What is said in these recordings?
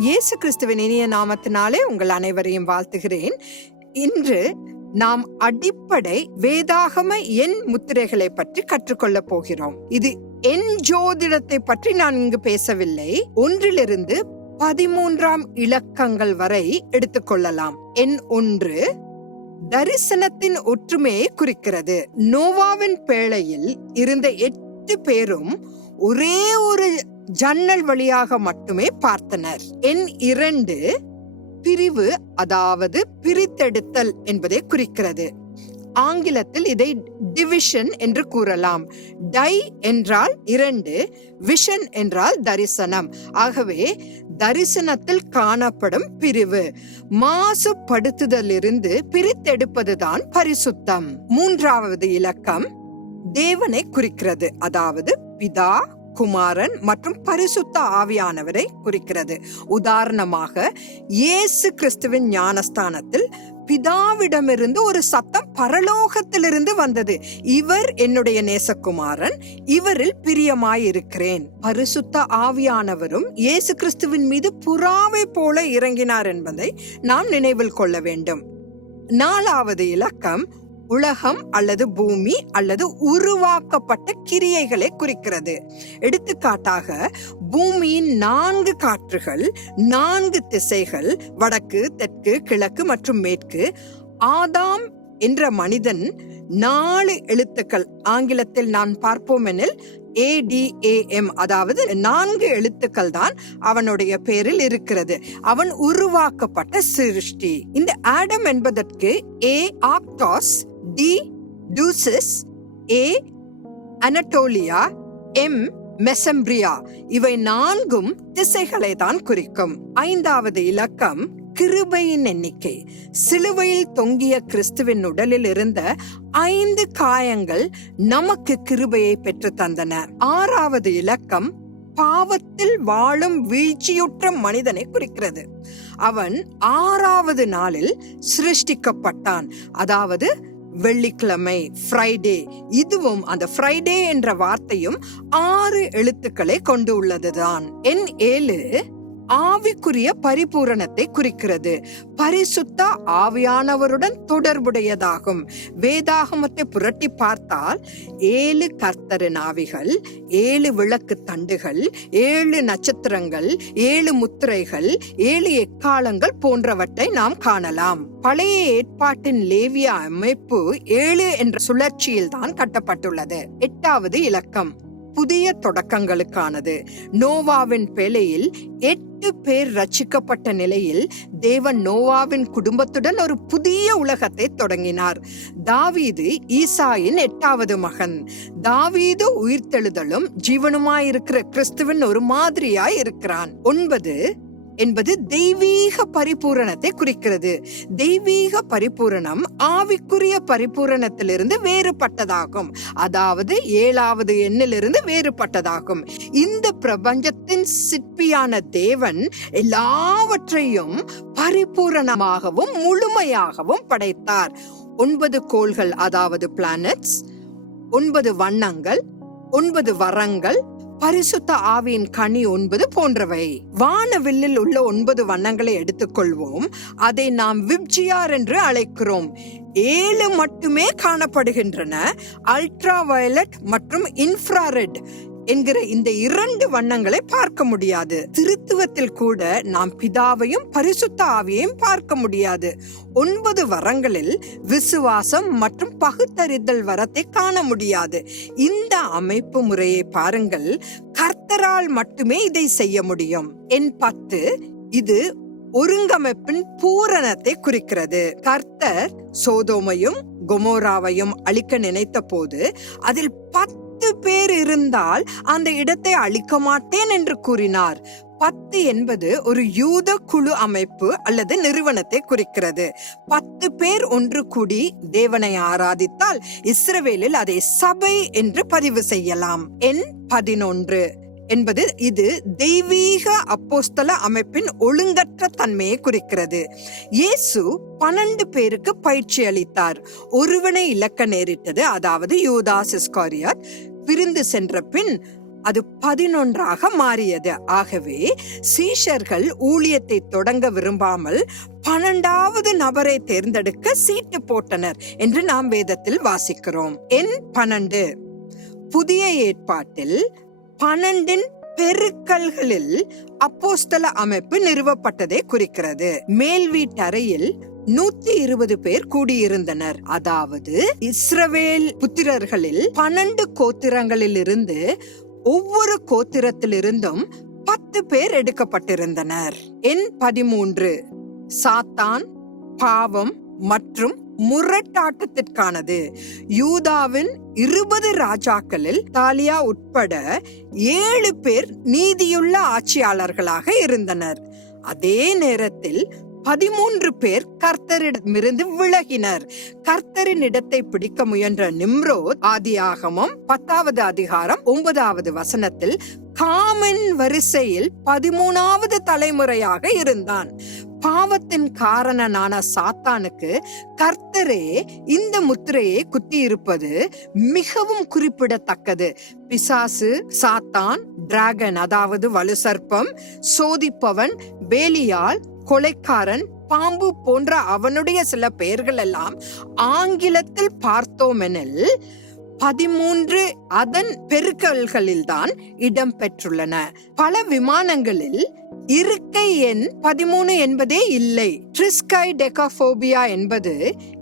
இயேசு கிறிஸ்துவின் இனிய நாமத்தினாலே உங்கள் அனைவரையும் வாழ்த்துகிறேன். இன்று நாம் அடிப்படை வேதாகம எண் முத்திரைகளை பற்றி கற்றுக்கொள்ளப் போகிறோம். இது என் ஜோதிடத்தை பற்றி நான் இங்கு பேசவில்லை. ஒன்றிலிருந்து பதிமூன்றாம் இலக்கங்கள் வரை எடுத்துக்கொள்ளலாம் எண் ஒன்று தரிசனத்தின் ஒற்றுமையை குறிக்கிறது. நோவாவின் பேழையில் இருந்த எட்டு பேரும் ஒரே ஒரு ஜன்னல் வழியாக மட்டுமே பார்த்தனர். எண் இரண்டு பிரிவு அதாவது பிரித்தெடுத்தல் என்பதை குறிக்கிறது. ஆங்கிலத்தில் இதை டிவிஷன் என்று கூறலாம். டை என்றால் இரண்டு விஷன் என்றால் தரிசனம். ஆகவே தரிசனத்தில் காணப்படும் பிரிவு. மாசுபடுத்துதலிருந்து பிரித்தெடுப்பதுதான் பரிசுத்தம். மூன்றாவது இலக்கம் தேவனை குறிக்கிறது. அதாவது பிதா குமாரன் மற்றும் பரிசுத்த ஆவியானவரை குறிக்கிறது. உதாரணமாக இயேசு கிறிஸ்துவின் ஞானஸ்தானத்தில் பிதாவிடமிருந்து ஒரு சத்தம் பரலோகத்திலிருந்து வந்தது. இவர் என்னுடைய நேசகுமாரன் இவரில் பிரியமாயிருக்கிறேன். பரிசுத்த ஆவியானவரும் இயேசு கிறிஸ்துவின் மீது புறாவை போல இறங்கினார் என்பதை நாம் நினைவில் கொள்ள வேண்டும். நாலாவது இலக்கம் உலகம் அல்லது பூமி அல்லது உருவாக்கப்பட்ட கிரியைகளை குறிக்கிறது. எடுத்துக்காட்டாக பூமியின் நான்கு காற்றுகள் நான்கு திசைகள் வடக்கு தெற்கு கிழக்கு மற்றும் மேற்கு ஆதாம் என்ற மனிதன் நாலு எழுத்துக்கள். ஆங்கிலத்தில் நான் பார்ப்போம் எனில் ஏடிஏஎம் அதாவது நான்கு எழுத்துக்கள் தான் அவனுடைய பேரில் இருக்கிறது. அவன் உருவாக்கப்பட்ட சிருஷ்டி. இந்த ஆடம் என்பதற்கு ஏ ஆக்டாஸ் டி டூசிஸ் ஏ அனட்டோலியா எம் மெசம்பிரியா இவை நான்கும் திசைகளை தான் குறிக்கும். ஐந்தாவது இலக்கம் கிருபையின் எண்ணிக்கை. சிலுவையில் தொங்கிய கிறிஸ்துவின் உடலில் இருந்த ஐந்து காயங்கள் நமக்கு கிருபையை பெற்று தந்தன. ஆறாவது இலக்கம் பாவத்தில் வாழும் வீழ்ச்சியுற்ற மனிதனை குறிக்கிறது. அவன் ஆறாவது நாளில் சிருஷ்டிக்கப்பட்டான். அதாவது வெள்ளிக்கிழமை ஃப்ரைடே இதுவும் அந்த ஃப்ரைடே என்ற வார்த்தையும் ஆறு எழுத்துக்களை கொண்டு உள்ளதுதான். எண் ஏழு. ஆவிக்குரிய பரிபூரணத்தை குறிக்கிறது. பரிசுத்த ஆவியானவருடன் தொடர்புடையதாகும். வேதாகமத்தை புரட்டி பார்த்தால் ஏழு கர்த்தரின் ஆவிகள் ஏழு விளக்கு தண்டுகள் ஏழு நட்சத்திரங்கள் ஏழு முத்திரைகள் ஏழு எக்காலங்கள் போன்றவற்றை நாம் காணலாம். பழைய ஏற்பாட்டின் லேவிய அமைப்பு ஏழு என்ற சுழற்சியில் தான் கட்டப்பட்டுள்ளது. எட்டாவது இலக்கம். புதிய தொடக்கங்களுக்கானது. நோவாவின் பெலையில் எட்டு பேர் ரச்சிக்கப்பட்ட நிலையில் தேவன் நோவாவின் குடும்பத்துடன் ஒரு புதிய உலகத்தை தொடங்கினார். தாவீது ஈசாயின் எட்டாவது மகன். தாவீது உயிர்த்தெழுதலும் ஜீவனுமாயிருக்கிற கிறிஸ்துவின் ஒரு மாதிரியாய் இருக்கிறான். ஒன்பது என்பது தெய்வீக பரிபூரணத்தை குறிக்கிறது. தெய்வீக பரிபூரணம் ஆவிக்குரிய பரிபூரணத்திலிருந்து வேறுபட்டதாகும். அதாவது ஏழாவது எண்ணிலிருந்து வேறுபட்டதாகும். இந்த பிரபஞ்சத்தின் சிற்பியான தேவன் எல்லாவற்றையும் பரிபூரணமாகவும் முழுமையாகவும் படைத்தார். ஒன்பது கோள்கள் அதாவது பிளானட்ஸ் ஒன்பது வண்ணங்கள் ஒன்பது வரங்கள் பரிசுத்த ஆவியின் கனி ஒன்பது போன்றவை. வானவில்லில் உள்ள ஒன்பது வண்ணங்களை எடுத்துக்கொள்வோம். அதை நாம் விப்ஜியார் என்று அழைக்கிறோம். ஏழு மட்டுமே காணப்படுகின்றன. அல்ட்ரா வயலட் மற்றும் இன்ஃப்ராரெட். என்கிற இந்த இரண்டு வண்ணங்களை பார்க்க முடியாது. திருத்துவத்தில் கூட நாம் பிதாவையும் பரிசுத்த ஆவியையும் பார்க்க முடியாது. ஒன்பது வரங்களில் விசுவாசம் மற்றும் பகுத்தறிதல் வரத்தை காண முடியாது. இந்த அமைப்பு முறையை பாருங்கள். கர்த்தரால் மட்டுமே இதை செய்ய முடியும். என் பத்து இது ஒருங்கமைப்பின் பூரணத்தை குறிக்கிறது. கர்த்தர் சோதோமையும் கொமோராவையும் அழிக்க நினைத்த போது அதில் பத்து பத்து பேர் இருந்தால் அந்த இடத்தை அழிக்க மாட்டேன் என்று கூறினார். பத்து என்பது ஒரு யூத குழு அமைப்பு அல்லது நிறுவனத்தை குறிக்கிறது. பத்து பேர் ஒன்று கூடி தேவனை ஆராதித்தால் இஸ்ரவேலில் அதை சபை என்று பதிவு செய்யலாம். எண் பதினொன்று. என்பது இது தெய்வீக அப்போஸ்தல அமைப்பின் ஒழுங்கற்ற தன்மையை குறிக்கிறது. இயேசு பன்னெண்டு பேருக்கு பயிற்சி அளித்தார். ஒருவனை இலக்க நேரிட்டது அதாவது யூதாஸ் இஸ்காரியாத் பிரிந்து சென்ற பின் அது பதினொன்றாக மாறியது. ஆகவே சீஷர்கள் ஊழியத்தை தொடங்க விரும்பாமல் பன்னெண்டாவது நபரை தேர்ந்தெடுக்க சீட்டு போட்டனர் என்று நாம் வேதத்தில் வாசிக்கிறோம். எண் பன்னெண்டு. புதிய ஏற்பாட்டில் பன்னெண்டின் பெருக்கல்களில் அப்போஸ்தல அமைப்பு நிறுவப்பட்டதை குறிக்கிறது. மேல் வீட்டறையில் நூத்தி இருபது பேர் கூடியிருந்தனர். அதாவது இஸ்ரவேல் புத்திரர்களில் பன்னெண்டு கோத்திரங்களில் இருந்து ஒவ்வொரு கோத்திரத்திலிருந்தும் பத்து பேர் எடுக்கப்பட்டிருந்தனர். எண் பதிமூன்று. சாத்தான் பாவம் மற்றும் முரட்டாட்டத்திற்கானது. யூதாவின் இருபது ராஜாக்களில் தாலியா உட்பட ஏழு பேர் நீதியுள்ள ஆட்சியாளர்களாக இருந்தனர். அதே நேரத்தில் பதிமூன்று பேர் கர்த்தரிடமிருந்து விலகினர். கர்த்தரின் இடத்தை பிடிக்க முயன்ற நிம்ரோத் ஆதியாகமும் பத்தாவது அதிகாரம் ஒன்பதாவது வசனத்தில் காமன் வரிசையில் பதிமூணாவது தலைமுறையாக இருந்தான். பாவத்தின் காரணனான சாத்தானுக்கு கர்த்தரே இந்த முத்திரையை குத்தி இருப்பது மிகவும் குறிப்பிடத்தக்கது. பிசாசு சாத்தான் டிராகன் அதாவது வலு சர்ப்பம் சோதிப்பவன் வேலியால் கொலைக்காரன் பாம்பு போன்ற அவனுடைய சில பெயர்கள் எல்லாம் ஆங்கிலத்தில் பார்த்தோமெனில் பதிமூன்று அதன் பெருக்கல்களில் தான் இடம் பெற்றுள்ளன. பல விமானங்களில் இருக்கை எண் பதிமூணு என்பதே இல்லை. ட்ரிஸ்கை டெகாபோபியா என்பது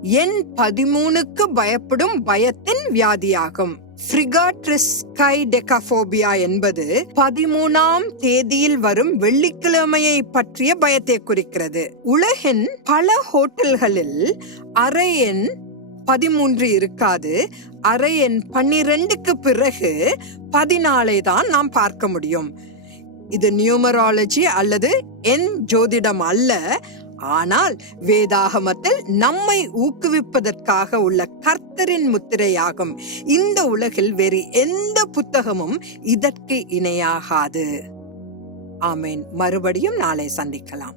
எண் பதிமூணுக்கு பயப்படும் பயத்தின் வியாதியாகும். ஃப்ரிகாட்ரிஸ்கை டெகாபோபியா என்பது பதிமூணாம் தேதியில் வரும் வெள்ளிக்கிழமையை பற்றிய பயத்தை குறிக்கிறது. உலகின் பல ஹோட்டல்களில் அறை எண் பதிமூன்று இருக்காது. அரை எண் பன்னிரெண்டுக்கு பிறகு பதினாலை தான் நாம் பார்க்க முடியும். இது நியூமராலஜி அல்லது என் ஜோதிடம் அல்ல. ஆனால் வேதாகமத்தில் நம்மை ஊக்குவிப்பதற்காக உள்ள கர்த்தரின் முத்திரையாகும். இந்த உலகில் வேறு எந்த புத்தகமும் இதற்கு இணையாகாது. ஆமேன். மறுபடியும் நாளை சந்திக்கலாம்.